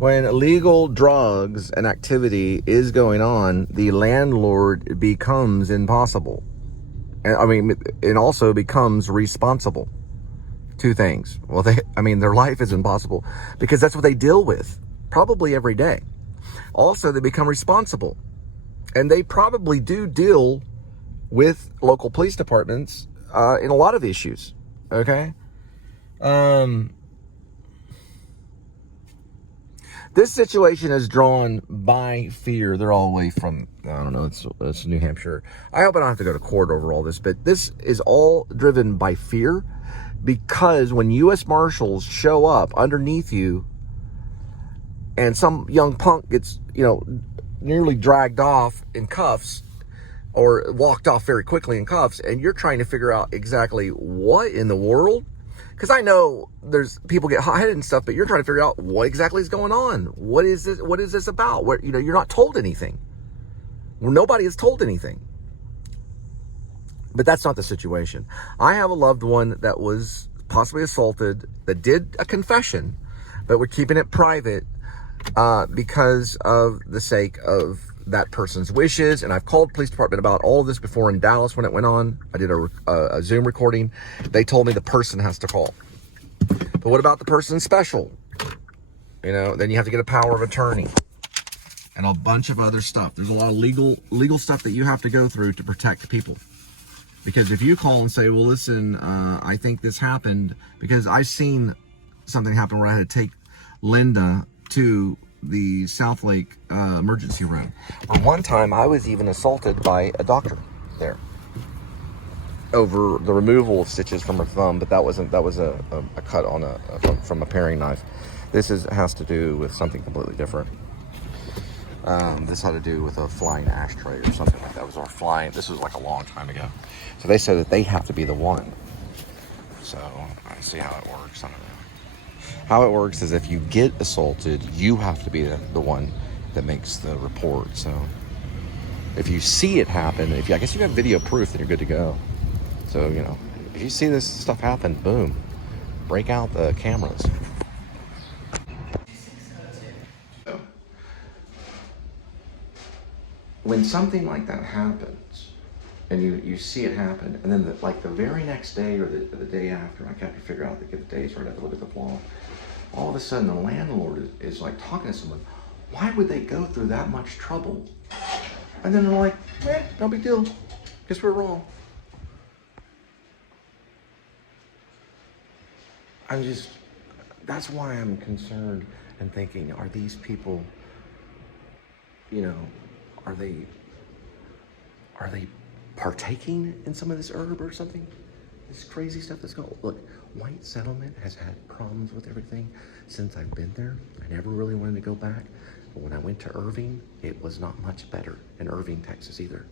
When illegal drugs and activity is going on, the landlord becomes impossible. And I mean, it also becomes responsible. Two things. Well, their life is impossible because that's what they deal with probably every day. Also, they become responsible, and they probably do deal with local police departments in a lot of issues. Okay. This situation is drawn by fear. They're all the way from, I don't know, it's New Hampshire. I hope I don't have to go to court over all this, but this is all driven by fear, because when U.S. Marshals show up underneath you and some young punk gets, nearly dragged off in cuffs or walked off very quickly in cuffs, and you're trying to figure out exactly what in the world. Because I know there's people get hot-headed and stuff, but you're trying to figure out what exactly is going on. What is this? What is this about? Where, you're not told anything. Well, nobody is told anything. But that's not the situation. I have a loved one that was possibly assaulted, that did a confession, but we're keeping it private because of the sake of that person's wishes. And I've called police department about all of this before in Dallas when it went on. I did a Zoom recording. They told me the person has to call. But what about the person special? Then you have to get a power of attorney and a bunch of other stuff. There's a lot of legal stuff that you have to go through to protect people. Because if you call and say, well, listen, I think this happened, because I've seen something happen where I had to take Linda to the South Lake emergency room. Or one time I was even assaulted by a doctor there over the removal of stitches from her thumb, but that was a cut on from a paring knife. This has to do with something completely different. This had to do with a flying ashtray or something like that. This was like a long time ago. So they said that they have to be the one. So I see how it works. I don't know. How it works is if you get assaulted, you have to be the one that makes the report. So if you see it happen, I guess you have video proof, then you're good to go. So, if you see this stuff happen, boom, break out the cameras. When something like that happens, and you see it happen, and then the very next day or the day after, I can't figure out to get the days right, I have to look at the law. All of a sudden, the landlord is like talking to someone. Why would they go through that much trouble? And then they're like, no big deal. Guess we're wrong. That's why I'm concerned and thinking, are these people, are they partaking in some of this herb or something? This crazy stuff that's going on. Look, White Settlement has had problems with everything since I've been there. I never really wanted to go back. But when I went to Irving, it was not much better in Irving, Texas either.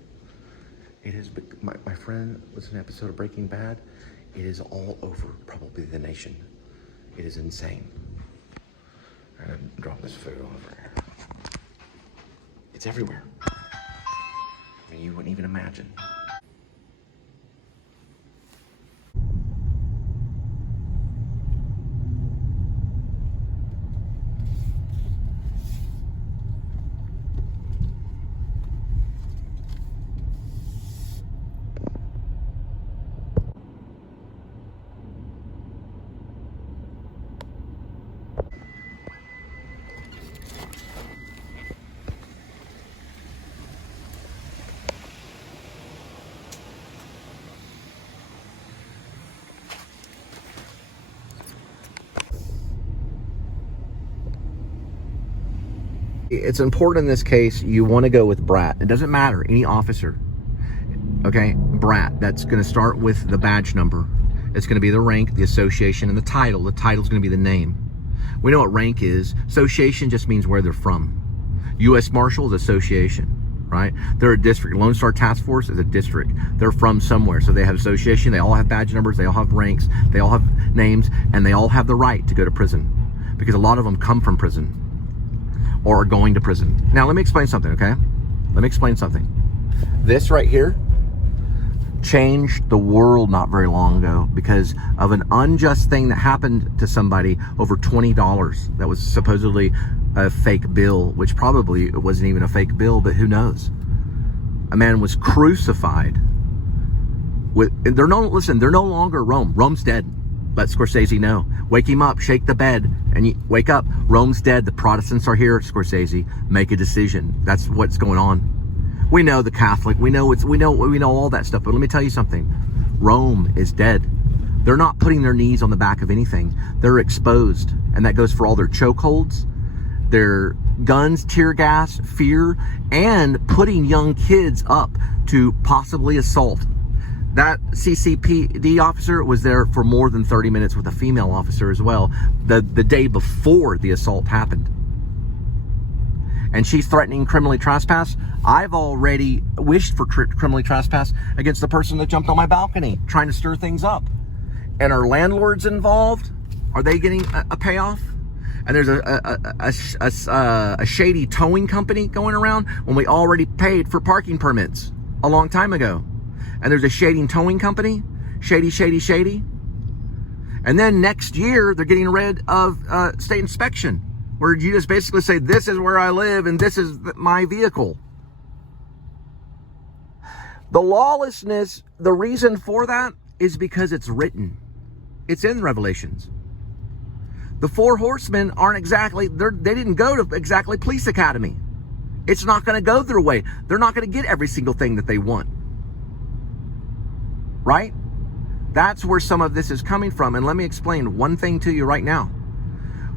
It is, my friend was in an episode of Breaking Bad. It is all over probably the nation. It is insane. I'm gonna drop this food over here. It's everywhere. You wouldn't even imagine. It's important in this case, you want to go with Brat. It doesn't matter, any officer. Okay, Brat, that's going to start with the badge number. It's going to be the rank, the association, and the title. The title is going to be the name. We know what rank is. Association just means where they're from. U.S. Marshals, association, right? They're a district. Lone Star Task Force is a district. They're from somewhere, so they have association. They all have badge numbers. They all have ranks. They all have names, and they all have the right to go to prison, because a lot of them come from prison or are going to prison. Now, let me explain something, okay? Let me explain something. This right here changed the world not very long ago because of an unjust thing that happened to somebody over $20 that was supposedly a fake bill, which probably wasn't even a fake bill, but who knows? A man was crucified. They're no longer Rome. Rome's dead. Let Scorsese know. Wake him up, shake the bed, and you wake up. Rome's dead. The Protestants are here. Scorsese, make a decision. That's what's going on. We know the Catholic. We know all that stuff. But let me tell you something. Rome is dead. They're not putting their knees on the back of anything. They're exposed, and that goes for all their chokeholds, their guns, tear gas, fear, and putting young kids up to possibly assault. That CCPD officer was there for more than 30 minutes with a female officer as well, the day before the assault happened. And she's threatening criminally trespass. I've already wished for criminally trespass against the person that jumped on my balcony trying to stir things up. And are landlords involved? Are they getting a payoff? And there's a shady towing company going around when we already paid for parking permits a long time ago. And there's a shady towing company, shady. And then next year, they're getting rid of state inspection, where you just basically say, this is where I live and this is my vehicle. The lawlessness, the reason for that is because it's written. It's in Revelations. The 4 horsemen aren't exactly, they didn't go to exactly police academy. It's not going to go their way. They're not going to get every single thing that they want. Right? That's where some of this is coming from. And let me explain one thing to you right now.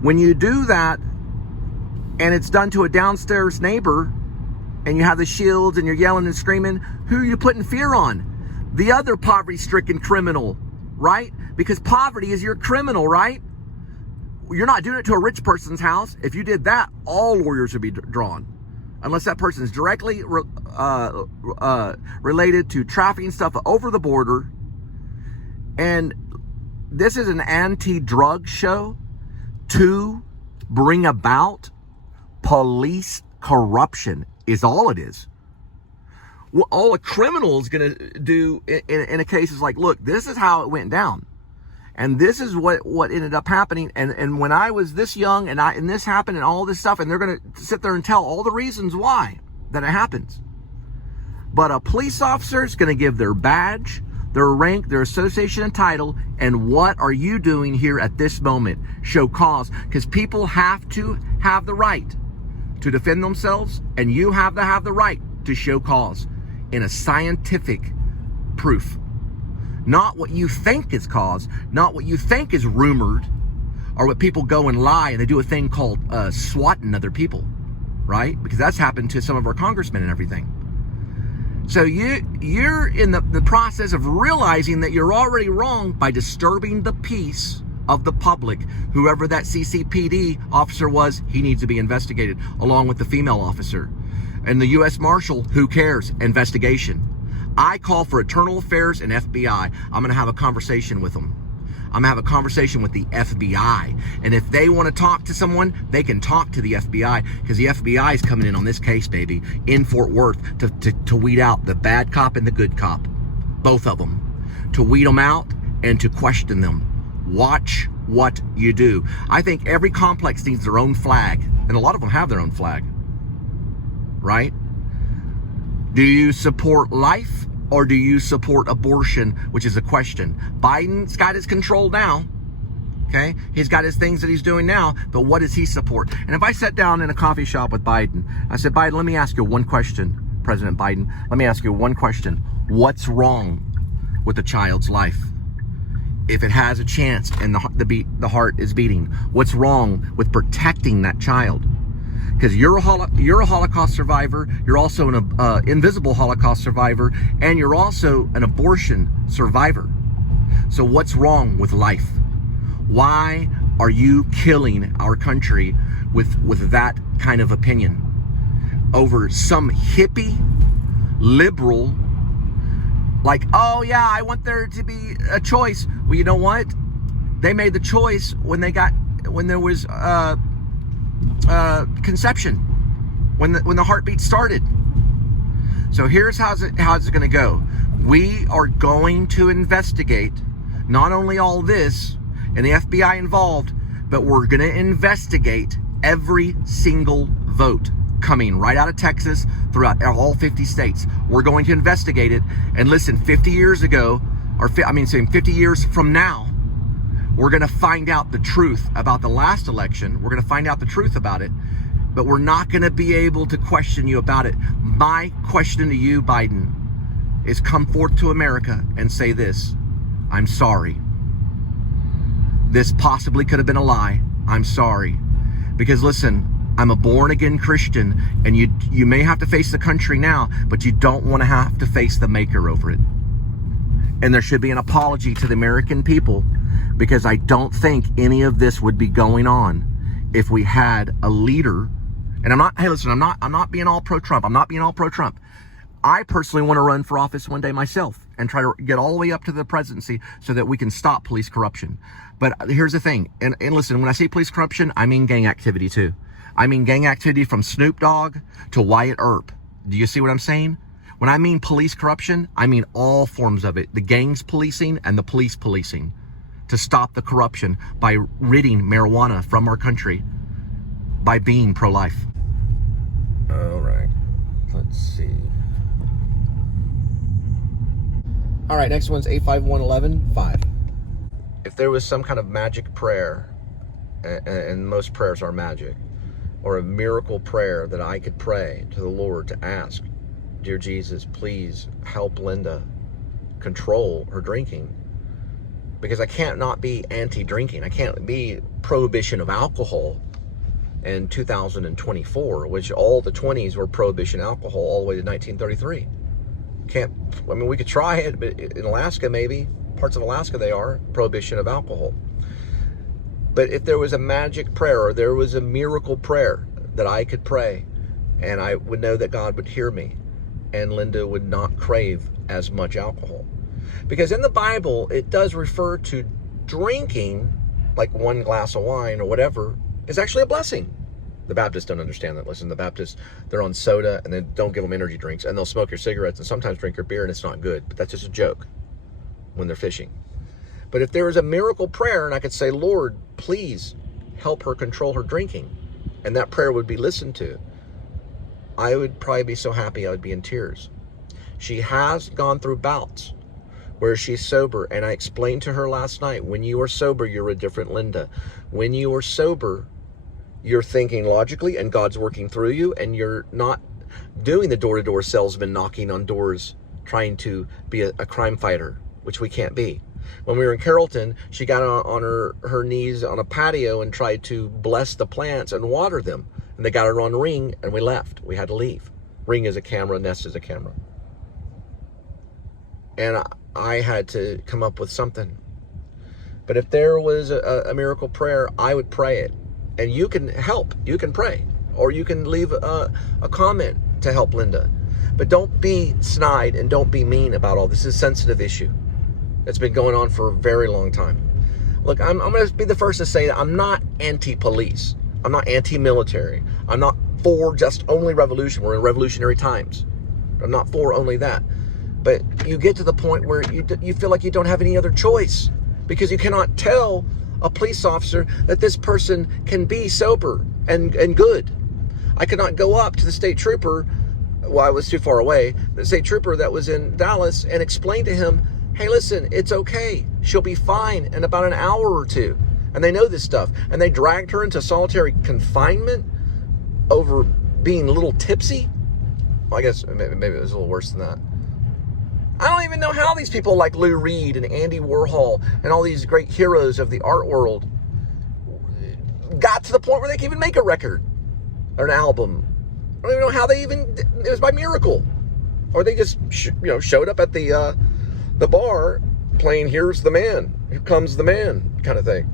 When you do that, and it's done to a downstairs neighbor, and you have the shields and you're yelling and screaming, who are you putting fear on? The other poverty-stricken criminal, right? Because poverty is your criminal, right? You're not doing it to a rich person's house. If you did that, all lawyers would be drawn. Unless that person is directly related to trafficking stuff over the border. And this is an anti-drug show to bring about police corruption is all it is. What all a criminal is going to do in a case is like, look, this is how it went down. And this is what ended up happening. And when I was this young and this happened and all this stuff, and they're going to sit there and tell all the reasons why that it happens. But a police officer is going to give their badge, their rank, their association and title, and what are you doing here at this moment? Show cause. Because people have to have the right to defend themselves, and you have to have the right to show cause in a scientific proof. Not what you think is cause, not what you think is rumored, or what people go and lie and they do a thing called swatting other people, right? Because that's happened to some of our congressmen and everything. So you're in the process of realizing that you're already wrong by disturbing the peace of the public. Whoever that CCPD officer was, he needs to be investigated, along with the female officer. And the U.S. Marshal, who cares? Investigation. I call for Internal Affairs and FBI. I'm going to have a conversation with them. I'm going to have a conversation with the FBI. And if they want to talk to someone, they can talk to the FBI, because the FBI is coming in on this case, baby, in Fort Worth to weed out the bad cop and the good cop. Both of them. To weed them out and to question them. Watch what you do. I think every complex needs their own flag. And a lot of them have their own flag. Right? Do you support life or do you support abortion, which is a question. Biden's got his control now. Okay? He's got his things that he's doing now, but what does he support? And if I sat down in a coffee shop with Biden, I said, Biden, let me ask you one question, President Biden. Let me ask you one question. What's wrong with a child's life? If it has a chance and the heart is beating, what's wrong with protecting that child? Because you're a Holocaust survivor, you're also an invisible Holocaust survivor, and you're also an abortion survivor. So what's wrong with life? Why are you killing our country with that kind of opinion over some hippie, liberal, like, oh yeah, I want there to be a choice. Well, you know what? They made the choice when there was conception, when the heartbeat started. So here's how's it going to go. We are going to investigate not only all this and the FBI involved, but we're going to investigate Every single vote coming right out of Texas, throughout all 50 states. We're going to investigate it. And listen, 50 years ago, 50 years from now, we're going to find out the truth about the last election. We're going to find out the truth about it, but we're not going to be able to question you about it. My question to you, Biden, is come forth to America and say this: I'm sorry. This possibly could have been a lie. I'm sorry. Because listen, I'm a born-again Christian, and you may have to face the country now, but you don't want to have to face the maker over it. And there should be an apology to the American people, because I don't think any of this would be going on if we had a leader. And I'm not being all pro-Trump. I'm not being all pro-Trump. I personally want to run for office one day myself and try to get all the way up to the presidency so that we can stop police corruption. But here's the thing, and listen, when I say police corruption, I mean gang activity too. I mean gang activity from Snoop Dogg to Wyatt Earp. Do you see what I'm saying? When I mean police corruption, I mean all forms of it. The gangs policing and the police policing, to stop the corruption by ridding marijuana from our country by being pro-life. All right, let's see. All right, next one's 85111-5. If there was some kind of magic prayer, and most prayers are magic, or a miracle prayer that I could pray to the Lord to ask, dear Jesus, please help Linda control her drinking. Because I can't not be anti-drinking. I can't be prohibition of alcohol in 2024, which all the 20s were prohibition alcohol all the way to 1933. We could try it, but in Alaska, maybe, parts of Alaska, they are prohibition of alcohol. But if there was a magic prayer, or there was a miracle prayer that I could pray, and I would know that God would hear me, and Linda would not crave as much alcohol. Because in the Bible, it does refer to drinking, like one glass of wine or whatever, is actually a blessing. The Baptists don't understand that. Listen, the Baptists, they're on soda, and they don't give them energy drinks, and they'll smoke your cigarettes and sometimes drink your beer, and it's not good. But that's just a joke when they're fishing. But if there was a miracle prayer, and I could say, Lord, please help her control her drinking, and that prayer would be listened to, I would probably be so happy I would be in tears. She has gone through bouts where she's sober, and I explained to her last night, when you are sober, you're a different Linda. When you are sober, you're thinking logically, and God's working through you, and you're not doing the door-to-door salesman knocking on doors trying to be a crime fighter, which we can't be. When we were in Carrollton, she got on her knees on a patio and tried to bless the plants and water them. And they got her on Ring, and we left. We had to leave. Ring is a camera, Nest is a camera. And I had to come up with something. But if there was a miracle prayer, I would pray it. And you can help. You can pray. Or you can leave a comment to help Linda. But don't be snide and don't be mean about all this. This is a sensitive issue that's been going on for a very long time. Look, I'm going to be the first to say that I'm not anti-police. I'm not anti-military. I'm not for just only revolution. We're in revolutionary times. I'm not for only that. But you get to the point where you feel like you don't have any other choice, because you cannot tell a police officer that this person can be sober and good. I could not go up to the state trooper, well, I was too far away, the state trooper that was in Dallas, and explain to him, hey, listen, it's okay. She'll be fine in about an hour or two. And they know this stuff. And they dragged her into solitary confinement over being a little tipsy. Well, I guess maybe it was a little worse than that. I don't even know how these people like Lou Reed and Andy Warhol and all these great heroes of the art world got to the point where they can even make a record or an album. I don't even know how they even, it was by miracle. Or they just showed up at the bar playing Here's the Man, Here Comes the Man kind of thing.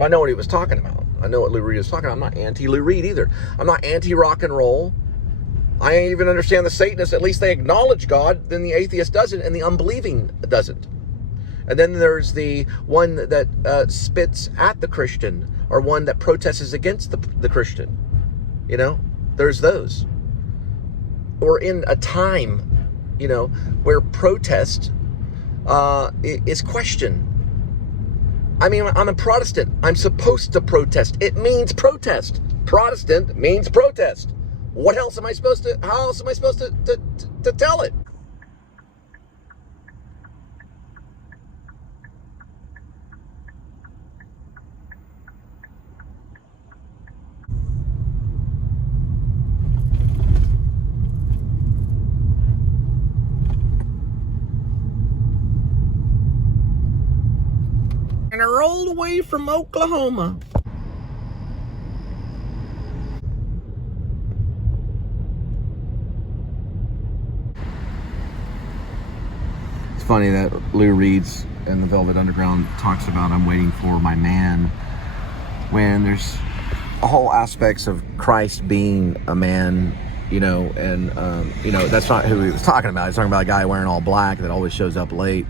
I know what he was talking about. I know what Lou Reed was talking about. I'm not anti-Lou Reed either. I'm not anti-rock and roll. I even understand the Satanists. At least they acknowledge God. Then the atheist doesn't, and the unbelieving doesn't. And then there's the one that spits at the Christian, or one that protests against the Christian. You know, there's those. We're in a time, where protest is questioned. I mean, I'm a Protestant. I'm supposed to protest. It means protest. Protestant means protest. What else am I supposed to, how else am I supposed to tell it? And I rolled away from Oklahoma. It's funny that Lou Reed's in the Velvet Underground talks about I'm waiting for my man, when there's whole aspects of Christ being a man, you know, and you know, that's not who he was talking about. He's talking about a guy wearing all black that always shows up late.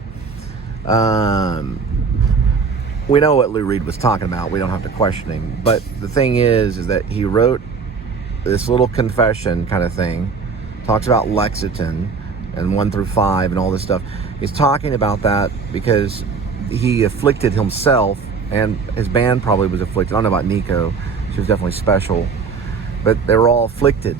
We know what Lou Reed was talking about. We don't have to question him. But the thing is that he wrote this little confession kind of thing, talks about Lexington and 1 through 5 and all this stuff. He's talking about that because he afflicted himself, and his band probably was afflicted. I don't know about Nico. She was definitely special. But they were all afflicted.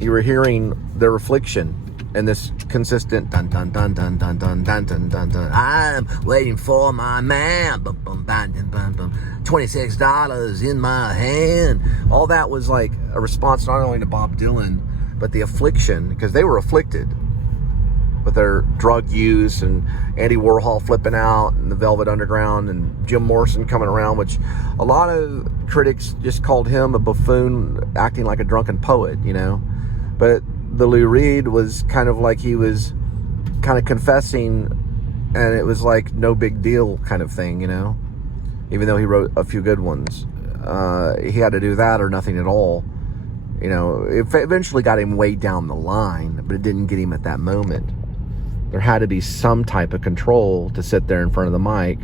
You were hearing their affliction and this consistent dun dun dun dun dun dun dun dun dun dun. I'm waiting for my man. Bum, bum, bum, bum, bum, bum. $26 in my hand. All that was like a response not only to Bob Dylan, but the affliction, because they were afflicted with their drug use and Andy Warhol flipping out and the Velvet Underground and Jim Morrison coming around, which a lot of critics just called him a buffoon acting like a drunken poet, you know. But the Lou Reed was kind of like he was kind of confessing, and it was like no big deal kind of thing, you know. Even though he wrote a few good ones, he had to do that or nothing at all. You know, it eventually got him way down the line, but it didn't get him at that moment. There had to be some type of control to sit there in front of the mic,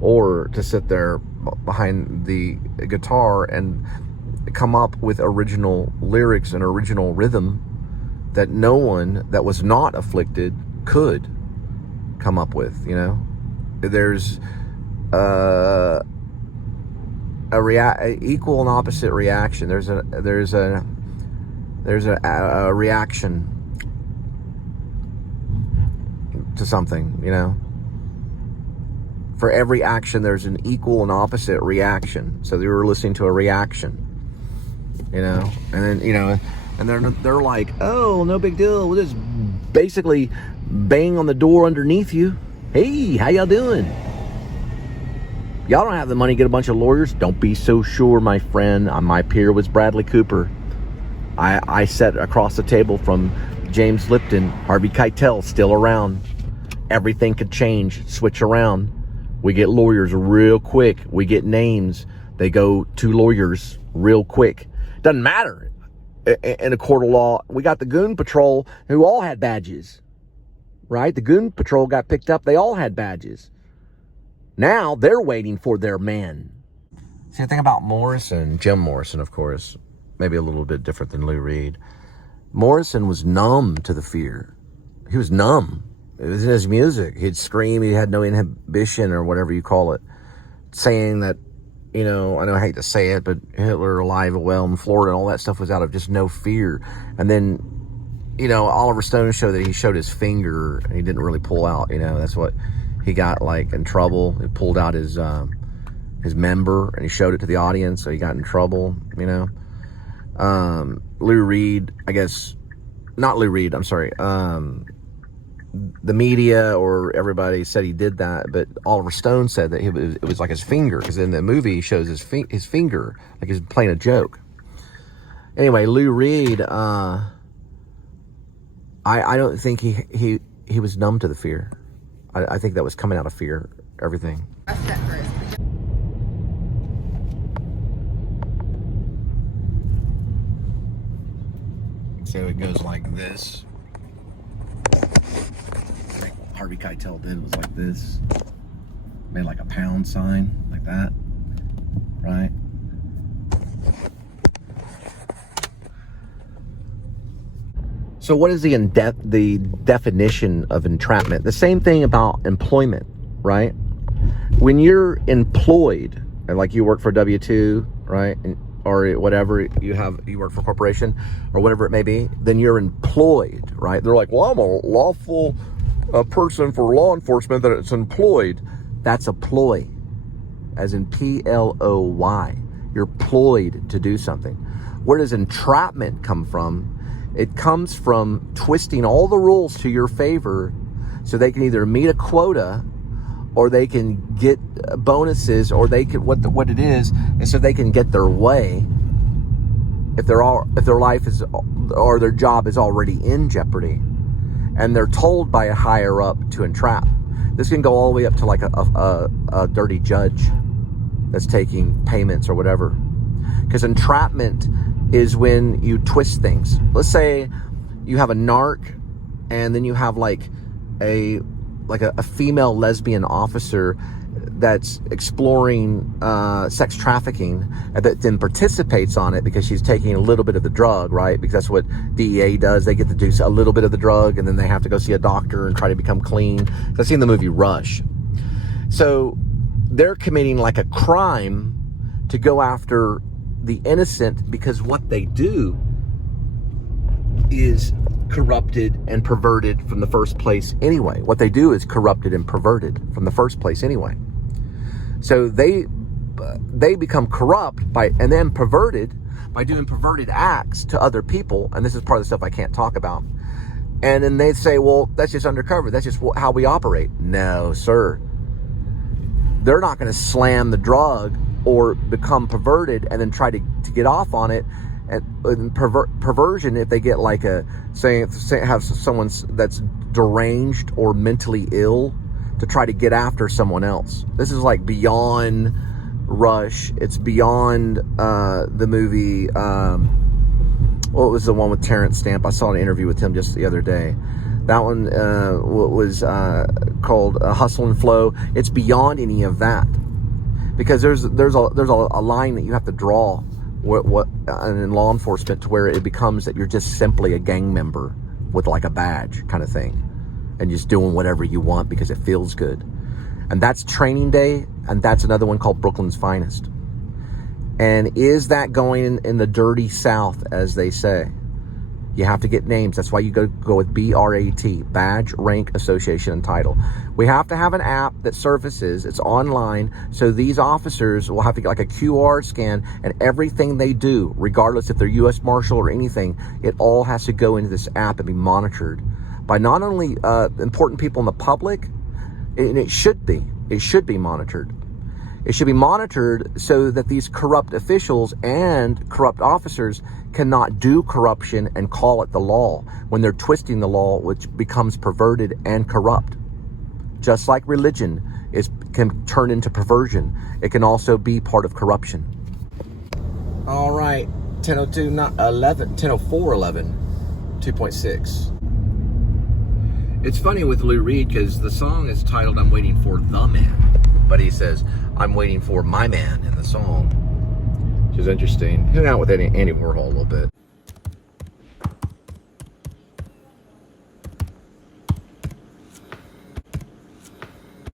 or to sit there behind the guitar and come up with original lyrics and original rhythm that no one that was not afflicted could come up with, you know. There's equal and opposite reaction. There's a reaction to something, you know. For every action, there's an equal and opposite reaction. So they were listening to a reaction, you know, and then, you know, and they're like, oh, no big deal. We'll just basically bang on the door underneath you. Hey, how y'all doing? Y'all don't have the money to get a bunch of lawyers? Don't be so sure, my friend. My peer was Bradley Cooper. I sat across the table from James Lipton. Harvey Keitel still around. Everything could change, switch around. We get lawyers real quick. We get names. They go to lawyers real quick. Doesn't matter. In a court of law, we got the Goon Patrol who all had badges, right? The Goon Patrol got picked up. They all had badges. Now they're waiting for their man. See, the thing about Morrison, Jim Morrison, of course, maybe a little bit different than Lou Reed. Morrison was numb to the fear. He was numb. It was in his music. He'd scream. He had no inhibition, or whatever you call it, saying that, you know, I know I hate to say it, but Hitler alive and well in Florida and all that stuff was out of just no fear. And then, you know, Oliver Stone showed that he showed his finger and he didn't really pull out, you know. That's what he got, like, in trouble. He pulled out his member and he showed it to the audience, so he got in trouble, you know. Lou Reed, I guess, not Lou Reed, I'm sorry. The media or everybody said he did that, but Oliver Stone said that it was like his finger, because in the movie he shows his finger like he's playing a joke. Anyway, Lou Reed, I don't think he was numb to the fear. I think that was coming out of fear, everything. So it goes like this. Harvey Keitel did was like this, made like a pound sign like that, right? So what is the definition of entrapment? The same thing about employment, right? when you're employed, and like you work for W-2, right? Or whatever, you work for a corporation or whatever it may be, then you're employed, right? They're like, well, I'm a lawful person for law enforcement that it's employed. That's a ploy, as in P-L-O-Y. You're ployed to do something. Where does entrapment come from? It comes from twisting all the rules to your favor so they can either meet a quota or they can get bonuses, or they can what it is so they can get their way if their life is or their job is already in jeopardy, and they're told by a higher up to entrap. This can go all the way up to like a dirty judge that's taking payments or whatever, because entrapment is when you twist things. Let's say you have a narc, and then you have like a female lesbian officer that's exploring sex trafficking, and that then participates on it because she's taking a little bit of the drug, right? Because that's what DEA does. They get to do a little bit of the drug, and then they have to go see a doctor and try to become clean. I've seen the movie Rush. So they're committing like a crime to go after the innocent, because what they do is corrupted and perverted from the first place anyway. What they do is corrupted and perverted from the first place anyway. So they become corrupt and then perverted by doing perverted acts to other people. And this is part of the stuff I can't talk about. And then they say, well, that's just undercover. That's just how we operate. No, sir. They're not going to slam the drug or become perverted and then try to get off on it. And perversion, if they get like have someone that's deranged or mentally ill to try to get after someone else. This is like beyond Rush. It's beyond the movie. What was the one with Terrence Stamp? I saw an interview with him just the other day. That one was called Hustle and Flow. It's beyond any of that, because there's a line that you have to draw in law enforcement to where it becomes that you're just simply a gang member with like a badge kind of thing, and just doing whatever you want because it feels good. And that's Training Day, and that's another one called Brooklyn's Finest. And is that going in the dirty South, as they say? You have to get names. That's why you go with BRAT, Badge, Rank, Association, and Title. We have to have an app that surfaces. It's online, so these officers will have to get like a QR scan, and everything they do, regardless if they're U.S. Marshal or anything, it all has to go into this app and be monitored by not only important people in the public, and it should be monitored. It should be monitored so that these corrupt officials and corrupt officers cannot do corruption and call it the law when they're twisting the law, which becomes perverted and corrupt. Just like religion can turn into perversion, it can also be part of corruption. All right, 10:04:11, 2.6. It's funny with Lou Reed because the song is titled "I'm Waiting for the Man," but he says, "I'm waiting for my man" in the song, which is interesting. Hang out with Andy Warhol a little bit.